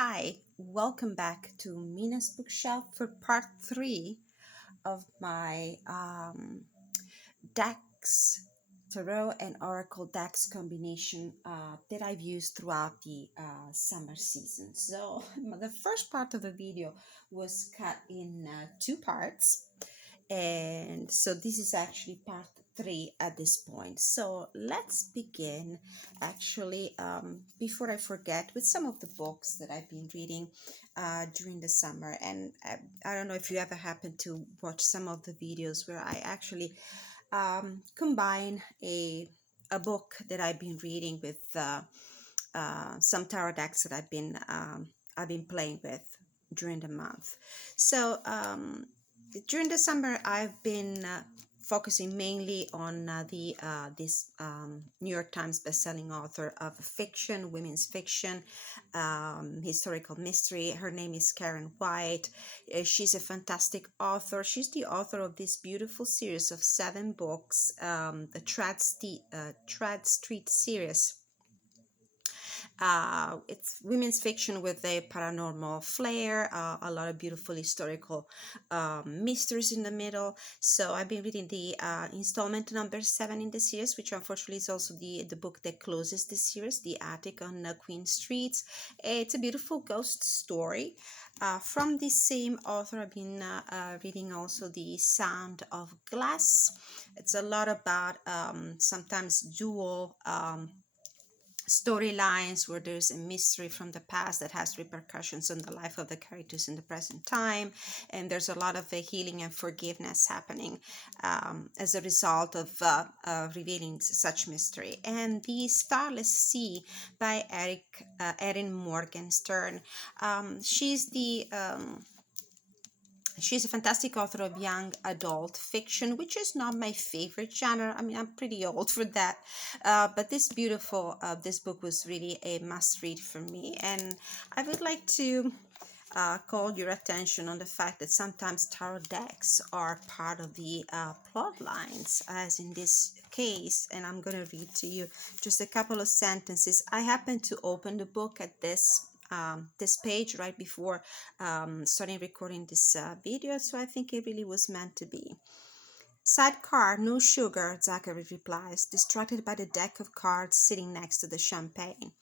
Hi, welcome back to Mina's Bookshelf for part 3 of my decks, Tarot and Oracle decks combination that I've used throughout the summer season. So, the first part of the video was cut in two parts, and so this is actually part 3 at this point. So let's begin actually, before I forget, with some of the books that I've been reading during the summer. And I don't know if you ever happen to watch some of the videos where I actually combine a book that I've been reading with some tarot decks that I've been playing with during the month. So during the summer, I've been focusing mainly on the this New York Times bestselling author of fiction, women's fiction, historical mystery. Her name is Karen White. She's a fantastic author. She's the author of this beautiful series of 7 books, the Tread Street series. It's women's fiction with a paranormal flair, a lot of beautiful historical mysteries in the middle. So I've been reading the installment number 7 in the series, which unfortunately is also the book that closes the series, The Attic on Queen Street. It's a beautiful ghost story. From the same author, I've been reading also The Sound of Glass. It's a lot about sometimes dual storylines where there's a mystery from the past that has repercussions on the life of the characters in the present time, and there's a lot of healing and forgiveness happening as a result of revealing such mystery. And The Starless Sea by Erin Morgenstern. She's a fantastic author of young adult fiction, which is not my favorite genre. I mean, I'm pretty old for that. But this book was really a must read for me. And I would like to call your attention on the fact that sometimes tarot decks are part of the plot lines, as in this case. And I'm going to read to you just a couple of sentences. I happened to open the book at this page right before starting recording this video, so I think it really was meant to be. Sidecar, no sugar, Zachary replies, distracted by the deck of cards sitting next to the champagne.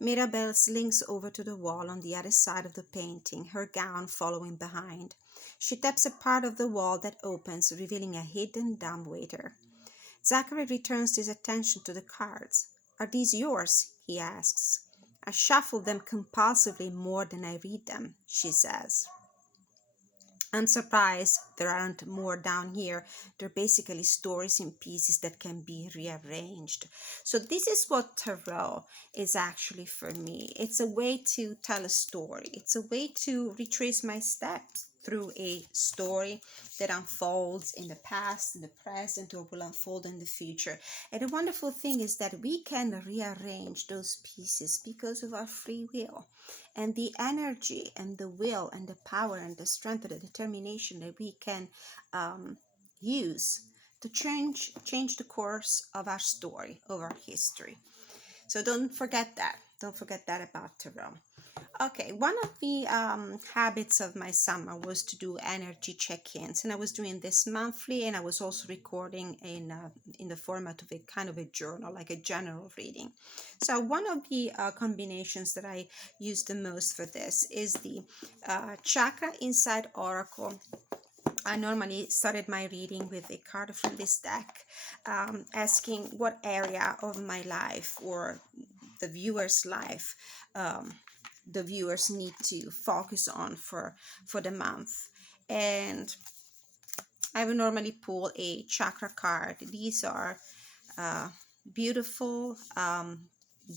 Mirabelle slinks over to the wall on the other side of the painting, her gown following behind. She taps a part of the wall that opens, revealing a hidden dumbwaiter. Zachary returns his attention to the cards. Are these yours? He asks. I shuffle them compulsively more than I read them, she says. I'm surprised there aren't more down here. They're basically stories in pieces that can be rearranged. So this is what tarot is actually for me. It's a way to tell a story. It's a way to retrace my steps through a story that unfolds in the past, in the present, or will unfold in the future. And the wonderful thing is that we can rearrange those pieces because of our free will, and the energy and the will and the power and the strength and the determination that we can use to change the course of our story, of our history. So don't forget that. Don't forget that about tarot. Okay, one of the habits of my summer was to do energy check-ins, and I was doing this monthly, and I was also recording in the format of a kind of a journal, like a general reading. So one of the combinations that I use the most for this is the Chakra Inside Oracle. I normally started my reading with a card from this deck, asking what area of my life or the viewer's life the viewers need to focus on for the month. And I will normally pull a chakra card. These are beautiful.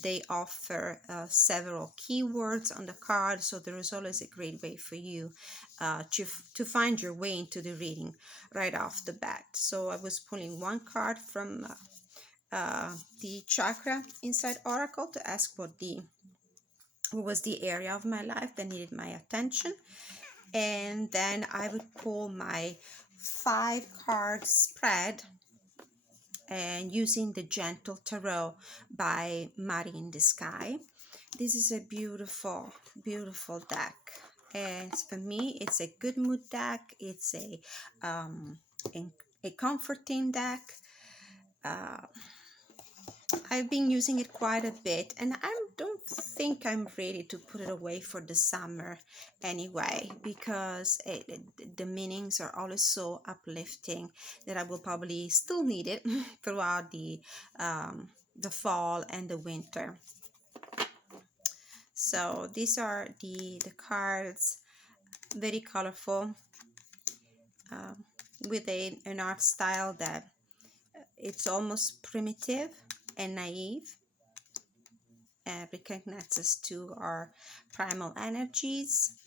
They offer several keywords on the card, so there is always a great way for you to find your way into the reading right off the bat. So I was pulling one card from the Chakra Inside Oracle to ask what was the area of my life that needed my attention. And then I would pull my 5-card spread and using the Gentle Tarot by Mari in the Sky. This is a beautiful, beautiful deck. And for me, it's a good mood deck. It's um, a comforting deck. Uh, I've been using it quite a bit, and I don't think I'm ready to put it away for the summer anyway, because the meanings are always so uplifting that I will probably still need it throughout the fall and the winter. So these are the cards, very colorful, um, with an art style that it's almost primitive and naive, and reconnects us to our primal energies.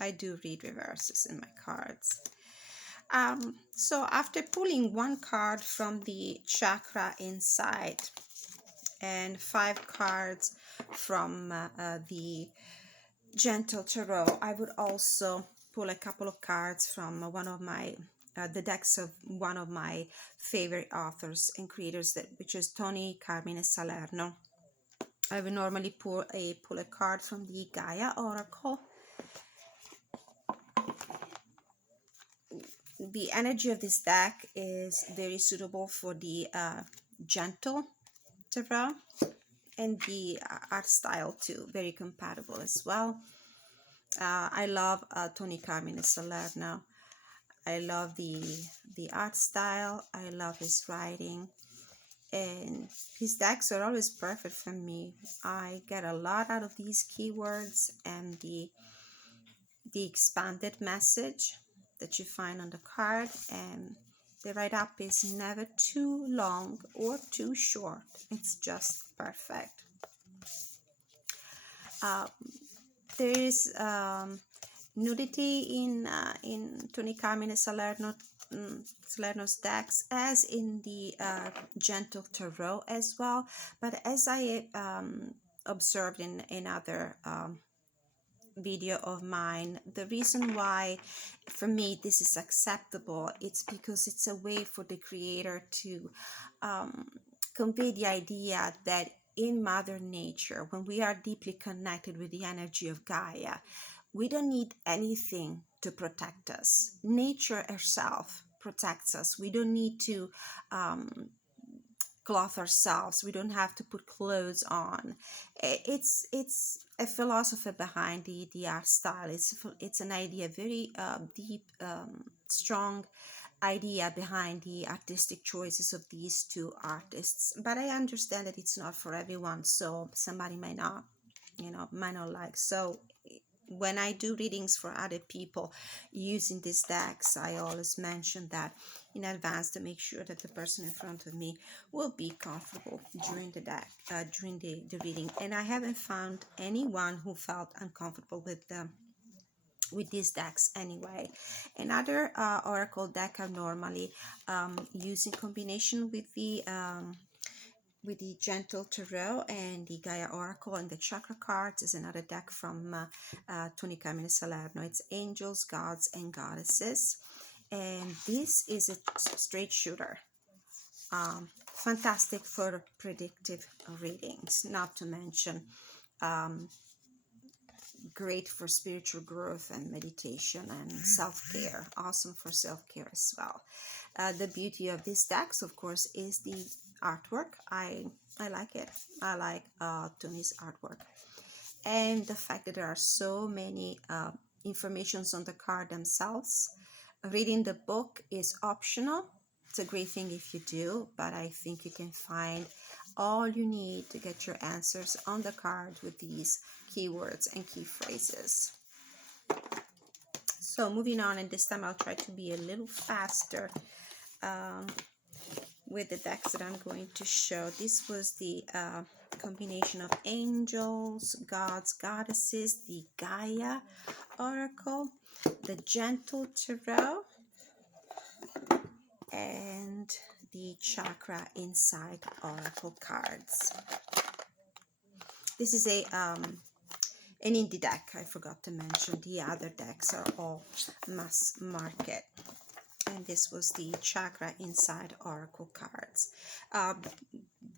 I do read reverses in my cards. So after pulling one card from the chakra inside and 5 cards from the Gentle Tarot, I would also pull a couple of cards from one of my the decks of one of my favorite authors and creators, which is Tony Carmine Salerno. I will normally pull a card from the Gaia Oracle. The energy of this deck is very suitable for the Gentle Tarot, and the art style too, very compatible as well. I love Tony Carmine Salerno. I love the art style. I love his writing, and his decks are always perfect for me. I get a lot out of these keywords and the expanded message that you find on the card, and the write-up is never too long or too short. It's just perfect. Uh, there is nudity in Tony Carmine Salerno's decks, as in the Gentle Tarot as well. But as I observed in other video of mine, the reason why for me this is acceptable, it's because it's a way for the creator to convey the idea that in Mother Nature, when we are deeply connected with the energy of Gaia, we don't need anything to protect us. Nature herself protects us. We don't need to clothe ourselves. We don't have to put clothes on. It's a philosophy behind the art style. It's an idea, very deep, strong idea behind the artistic choices of these two artists. But I understand that it's not for everyone, so somebody might not, might not like. So when I do readings for other people using these decks, I always mention that in advance to make sure that the person in front of me will be comfortable during the reading. And I haven't found anyone who felt uncomfortable with these decks anyway. Another oracle deck I normally use in combination with the Gentle Tarot and the Gaia Oracle and the Chakra cards is another deck from Tony Carmine Salerno. It's Angels, Gods, and Goddesses. And this is a straight shooter. Fantastic for predictive readings, not to mention great for spiritual growth and meditation and self-care. Awesome for self-care as well. The beauty of these decks, of course, is the artwork. I like it. I like Tony's artwork, and the fact that there are so many informations on the card themselves. Reading the book is optional. It's a great thing if you do, but I think you can find all you need to get your answers on the card with these keywords and key phrases. So moving on, and this time I'll try to be a little faster with the decks that I'm going to show. This was the combination of Angels, Gods, Goddesses, the Gaia Oracle, the Gentle Tarot, and the Chakra Inside Oracle cards. This is an indie deck. I forgot to mention the other decks are all mass market. And this was the Chakra Inside Oracle cards.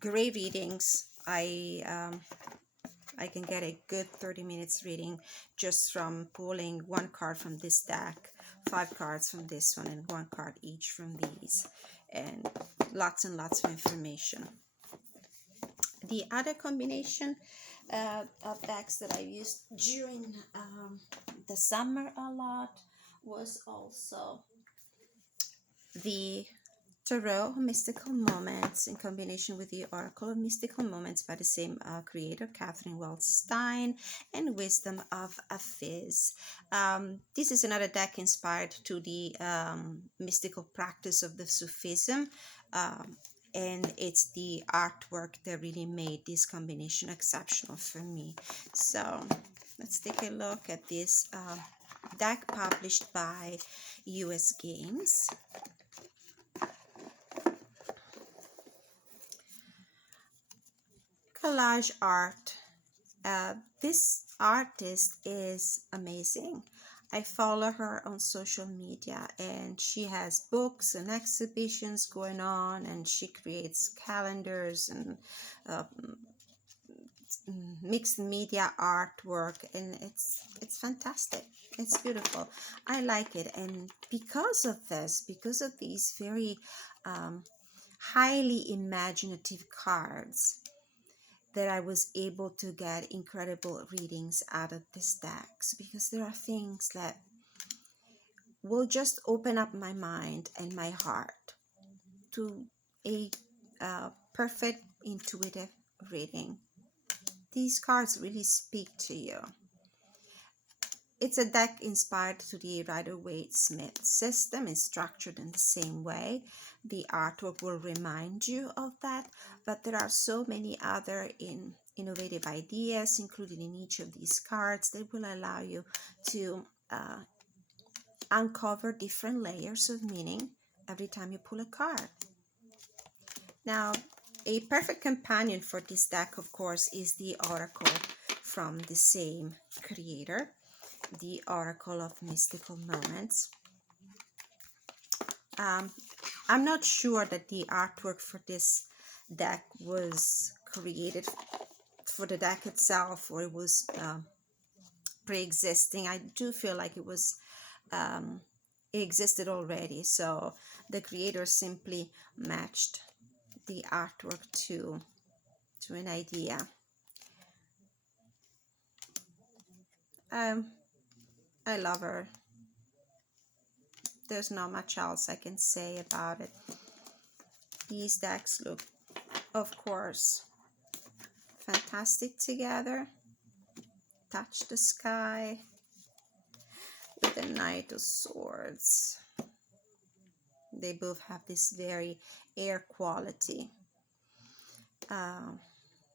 Great readings. I can get a good 30 minutes reading just from pulling one card from this deck, 5 cards from this one, and 1 card each from these, and lots of information. The other combination of decks that I used during the summer a lot was also the Tarot Mystical Moments in combination with the Oracle of Mystical Moments by the same creator, Catherine Wells Stein, and Wisdom of a Fizz. This is another deck inspired to the mystical practice of the Sufism, and it's the artwork that really made this combination exceptional for me. So let's take a look at this deck published by US Games. Collage art. This artist is amazing. I follow her on social media, and she has books and exhibitions going on, and she creates calendars and uh, mixed media artwork, and it's fantastic. It's beautiful. I like it, and because of this, because of these very highly imaginative cards, that I was able to get incredible readings out of these decks, because there are things that will just open up my mind and my heart to a perfect intuitive reading. These cards really speak to you. It's a deck inspired to the Rider-Waite-Smith system. It's structured in the same way. The artwork will remind you of that, but there are so many other innovative ideas included in each of these cards that will allow you to uncover different layers of meaning every time you pull a card. Now, a perfect companion for this deck, of course, is the Oracle from the same creator, the Oracle of Mystical Moments. I'm not sure that the artwork for this deck was created for the deck itself, or it was pre-existing. I do feel like it was it existed already, so the creator simply matched the artwork to an idea. I love her. There's not much else I can say about it. These decks look, of course, fantastic together. Touch the Sky with the Knight of Swords. They both have this very air quality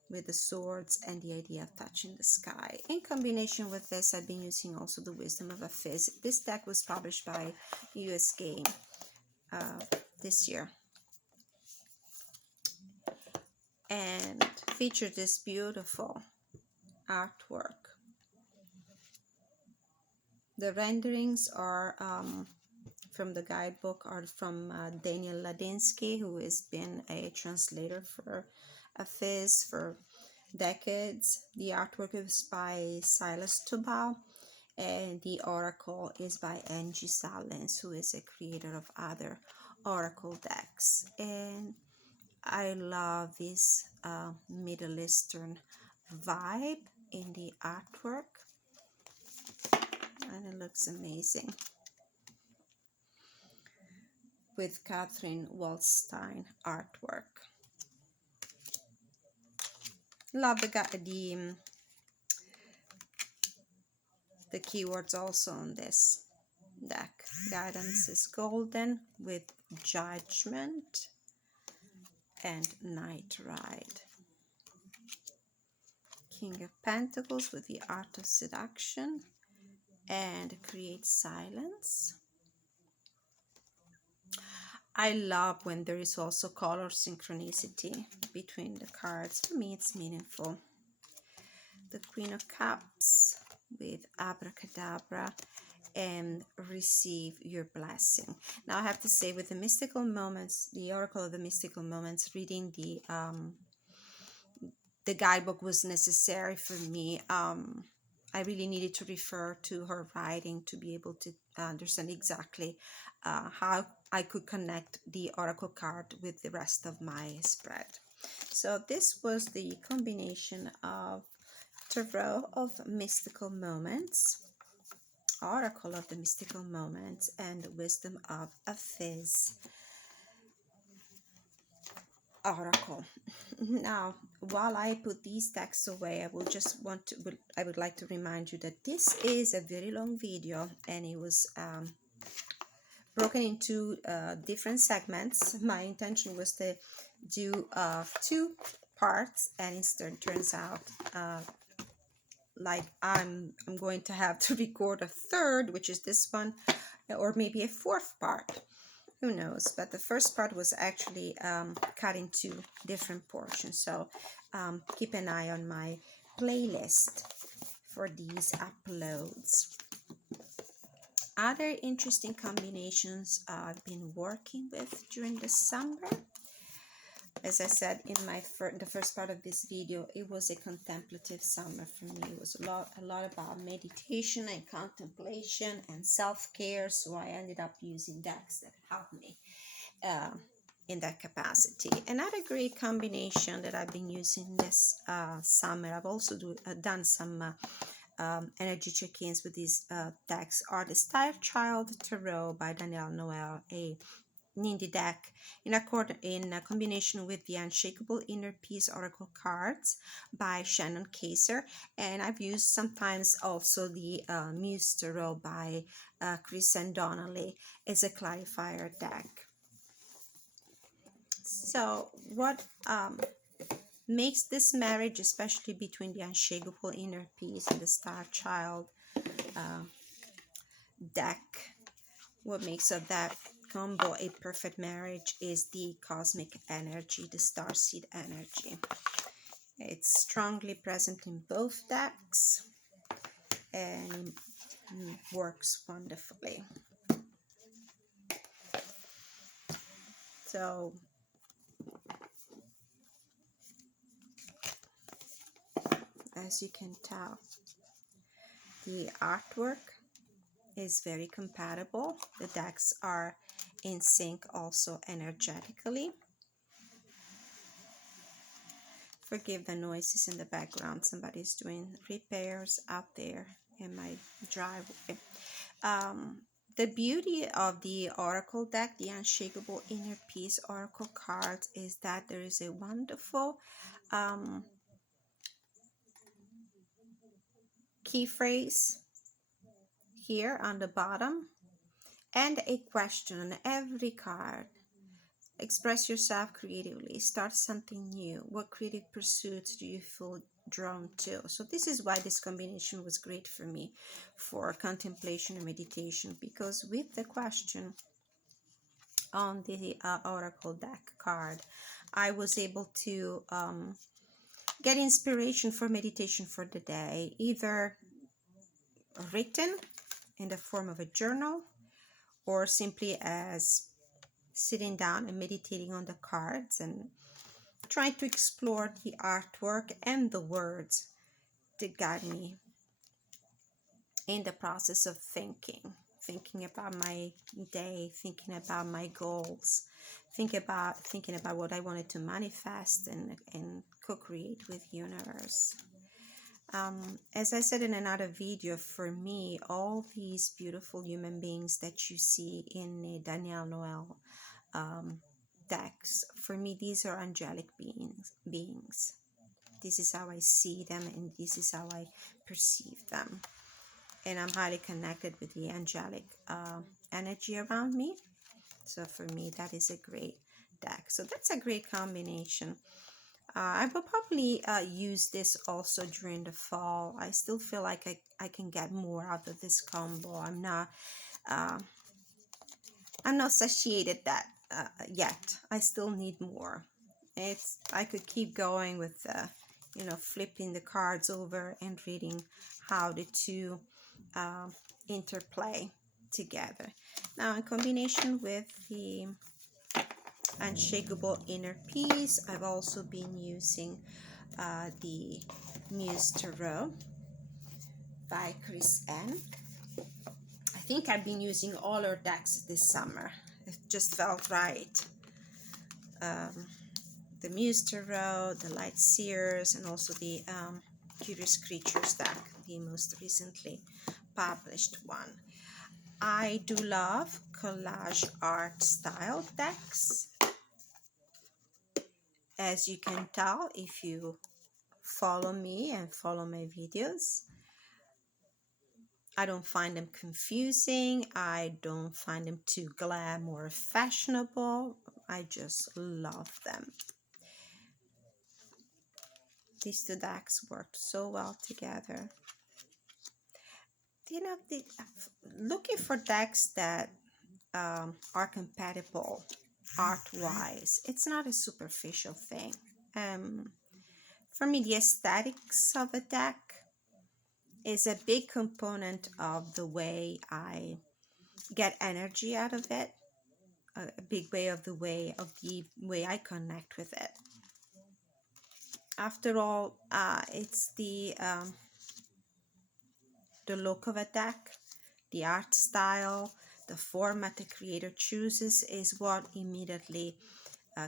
with the swords and the idea of touching the sky. In combination with this, I've been using also the Wisdom of a Fizz. This deck was published by US Game this year, and featured this beautiful artwork. The renderings are from the guidebook, are from Daniel Ladinsky, who has been a translator for a Fizz for decades. The artwork is by Silas Tobal, and the Oracle is by Angie Salens, who is a creator of other Oracle decks. And I love this Middle Eastern vibe in the artwork, and it looks amazing with Catherine Waldstein artwork. Love the keywords also on this deck. Guidance is golden with Judgment and Night Ride. King of Pentacles with the Art of Seduction and Create Silence. I love when there is also color synchronicity between the cards. For me, it's meaningful. The Queen of Cups with Abracadabra and Receive Your Blessing. Now, I have to say, with the Mystical Moments, the Oracle of the Mystical Moments, reading the guidebook was necessary for me. I really needed to refer to her writing to be able to understand exactly how I could connect the oracle card with the rest of my spread. So this was the combination of Tarot of Mystical Moments, Oracle of the Mystical Moments, and Wisdom of a Fizz Oracle. Now, while I put these decks away, I would like to remind you that this is a very long video, and it was broken into different segments. My intention was to do 2 parts, and instead turns out like I'm going to have to record a third, which is this one, or maybe a 4th part. Who knows? But the first part was actually cut into different portions. So keep an eye on my playlist for these uploads. Other interesting combinations I've been working with during the summer. As I said in the first part of this video, it was a contemplative summer for me. It was a lot about meditation and contemplation and self-care. So I ended up using decks that helped me in that capacity. Another great combination that I've been using this summer, I've also done some energy check-ins with these decks, are the Star Child Tarot by Danielle Noel, a Nindy deck in a combination with the Unshakable Inner Peace Oracle cards by Shannon Kaser, and I've used sometimes also the Muse Tarot by Chris and Donnelly as a clarifier deck. So what makes this marriage, especially between the Unshakable Inner Peace and the Star Child deck, what makes of that combo a perfect marriage is the cosmic energy, the starseed energy. It's strongly present in both decks and works wonderfully. So as you can tell, the artwork is very compatible. The decks are in sync also energetically. Forgive the noises in the background. Somebody's doing repairs out there in my driveway. The beauty of the Oracle deck, the Unshakable Inner Peace Oracle cards, is that there is a wonderful key phrase here on the bottom and a question on every card. Express yourself creatively. Start something new. What creative pursuits do you feel drawn to? So this is why this combination was great for me for contemplation and meditation, because with the question on the Oracle deck card, I was able to get inspiration for meditation for the day, either written in the form of a journal or simply as sitting down and meditating on the cards and trying to explore the artwork and the words to guide me in the process of thinking about my day, thinking about my goals, thinking about what I wanted to manifest and co-create with the universe. As I said in another video, for me, all these beautiful human beings that you see in Danielle Noel decks, for me, these are angelic beings. This is how I see them, and this is how I perceive them. And I'm highly connected with the angelic energy around me. So for me, that is a great deck. So that's a great combination. I will probably use this also during the fall. I still feel like I can get more out of this combo. I'm not satiated that yet. I still need more. I could keep going with flipping the cards over and reading how the two interplay together. Now, in combination with the Unshakable Inner Peace, I've also been using the Muse Tarot by Chris N. I think I've been using all her decks this summer. It just felt right. The Muse Tarot, the Light Seers, and also the Curious Creatures deck, the most recently published one. I do love collage art style decks. As you can tell, if you follow me and follow my videos, I don't find them confusing. I don't find them too glam or fashionable. I just love them. These two decks worked so well together. You know, looking for decks that are compatible art-wise, it's not a superficial thing. For me, the aesthetics of a deck is a big component of the way I get energy out of it, a big way of the way I connect with it. After all, it's the look of a deck, the art style, the format the creator chooses is what immediately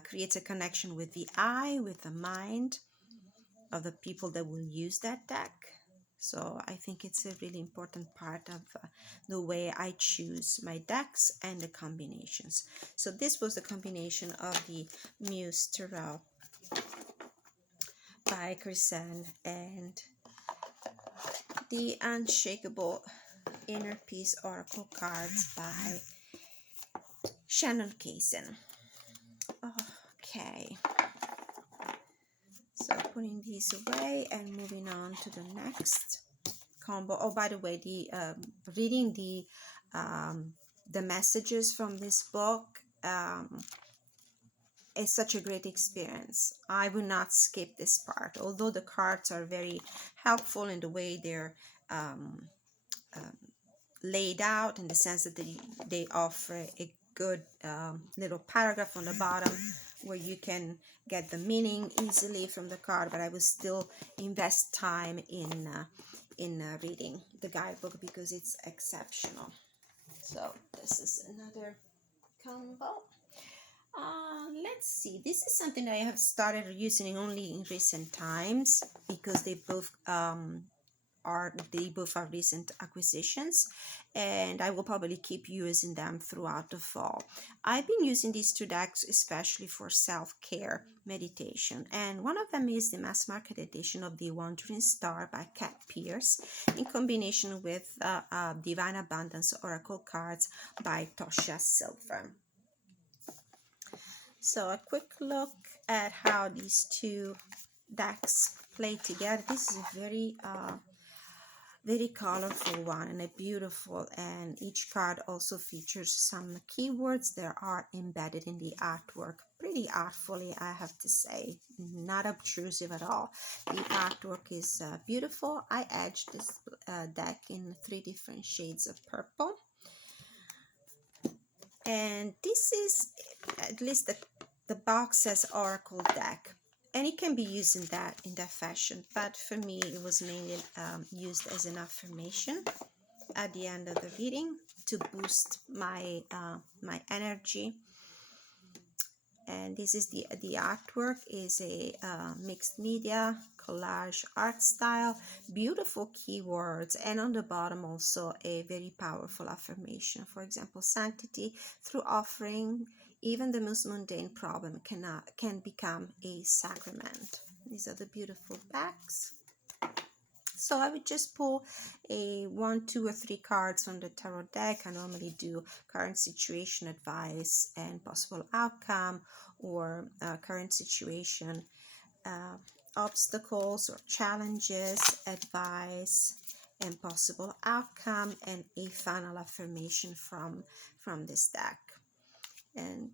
creates a connection with the eye, with the mind of the people that will use that deck. So I think it's a really important part of the way I choose my decks and the combinations. So this was the combination of the Muse Tarot by Chrisanne and the Unshakable Inner Peace Oracle cards by Shannon Kaysen. Okay. So putting these away and moving on to the next combo. Oh, by the way, the reading the messages from this book is such a great experience. I will not skip this part, although the cards are very helpful in the way they're laid out, in the sense that they offer a good little paragraph on the bottom where you can get the meaning easily from the card, but I will still invest time in reading the guidebook because it's exceptional. So this is another combo. Let's see, this is something that I have started using only in recent times because they both are recent acquisitions, and I will probably keep using them throughout the fall. I've been using these two decks especially for self-care meditation, and one of them is the mass market edition of the Wandering Star by Kat Pierce in combination with Divine Abundance Oracle cards by Tosha Silver. So a quick look at how these two decks play together. This is a very colorful one and a beautiful, and each card also features some keywords that are embedded in the artwork pretty artfully, I have to say, not obtrusive at all. The artwork is beautiful. I edged this deck in 3 different shades of purple, and this is, at least the box says Oracle deck, and it can be used in that fashion, but for me it was mainly used as an affirmation at the end of the reading to boost my my energy. And this is the artwork is a mixed media collage art style, beautiful keywords, and on the bottom also a very powerful affirmation. For example, sanctity through offering, even the most mundane problem can become a sacrament. These are the beautiful backs. So I would just pull a 1, 2, or 3 cards from the tarot deck. I normally do current situation, advice, and possible outcome, or current situation, obstacles or challenges, advice, and possible outcome, and a final affirmation from this deck. And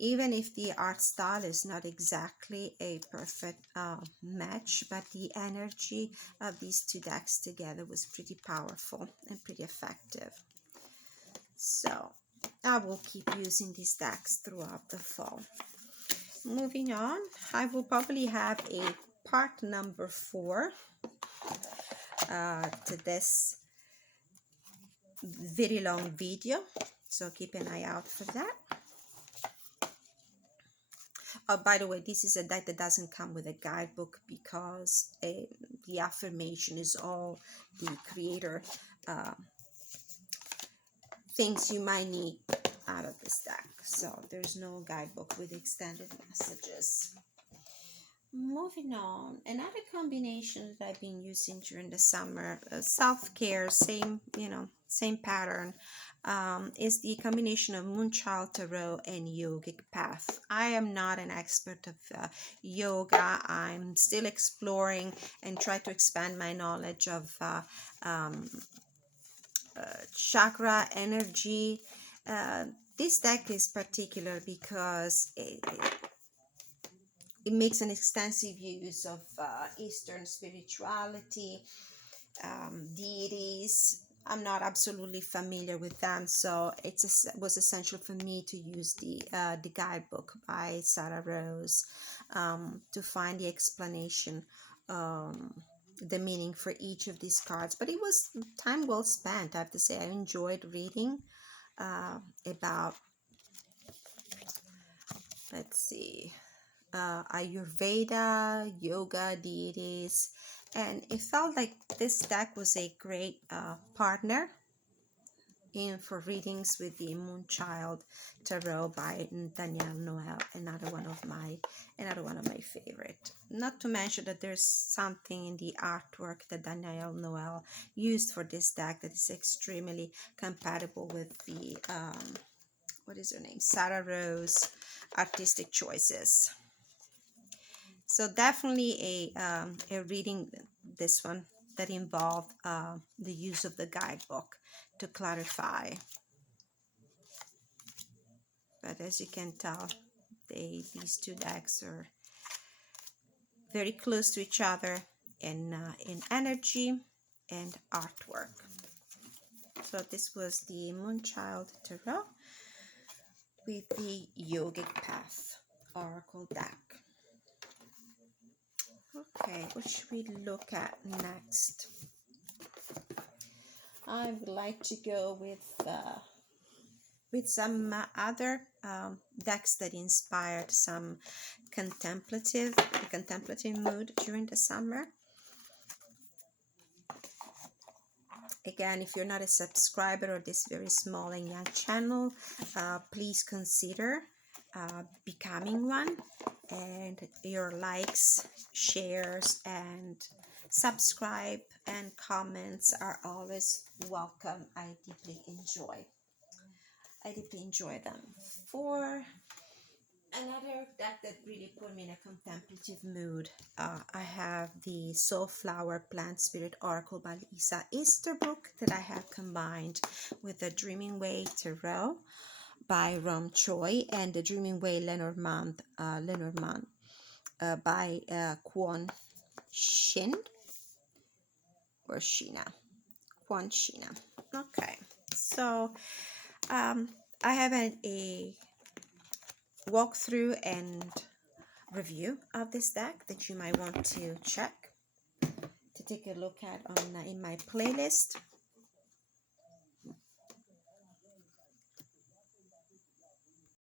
even if the art style is not exactly a perfect match, but the energy of these two decks together was pretty powerful and pretty effective. So I will keep using these decks throughout the fall. Moving on, I will probably have a part number 4 to this very long video, so keep an eye out for that. Oh, by the way, this is a deck that doesn't come with a guidebook because the affirmation is all the creator things you might need out of this deck. So there's no guidebook with extended messages. Moving on, another combination that I've been using during the summer, self-care, same pattern, is the combination of Moonchild Tarot and Yogic Path. I am not an expert of yoga. I'm still exploring and try to expand my knowledge of chakra energy. This deck is particular because it makes an extensive use of Eastern spirituality, deities. I'm not absolutely familiar with them, so it was essential for me to use the guidebook by Sarah Rose to find the explanation, the meaning for each of these cards. But it was time well spent, I have to say. I enjoyed reading about, let's see, Ayurveda, yoga, deities, and it felt like this deck was a great partner for readings with the Moonchild Tarot by Danielle Noel, another one of my favorite. Not to mention that there's something in the artwork that Danielle Noel used for this deck that is extremely compatible with the what is her name, Sarah Rose artistic choices. So definitely a reading, this one, that involved the use of the guidebook to clarify. But as you can tell, these two decks are very close to each other in energy and artwork. So this was the Moonchild Tarot with the Yogic Path Oracle deck. Okay, what should we look at next? I would like to go with some other decks that inspired some contemplative mood during the summer. Again, if you're not a subscriber of this very small and young channel, please consider becoming one, and your likes, shares, and subscribe and comments are always welcome. I deeply enjoy them. For another deck that really put me in a contemplative mood, I have the Soulflower Plant Spirit Oracle by Lisa Easterbrook that I have combined with the Dreaming Way Tarot by Rom Choi and the Dreaming Way Lenormand by Kwon Shin or Sheena. Kwon Sheena. Okay, so I have a walkthrough and review of this deck that you might want to check, to take a look at on in my playlist.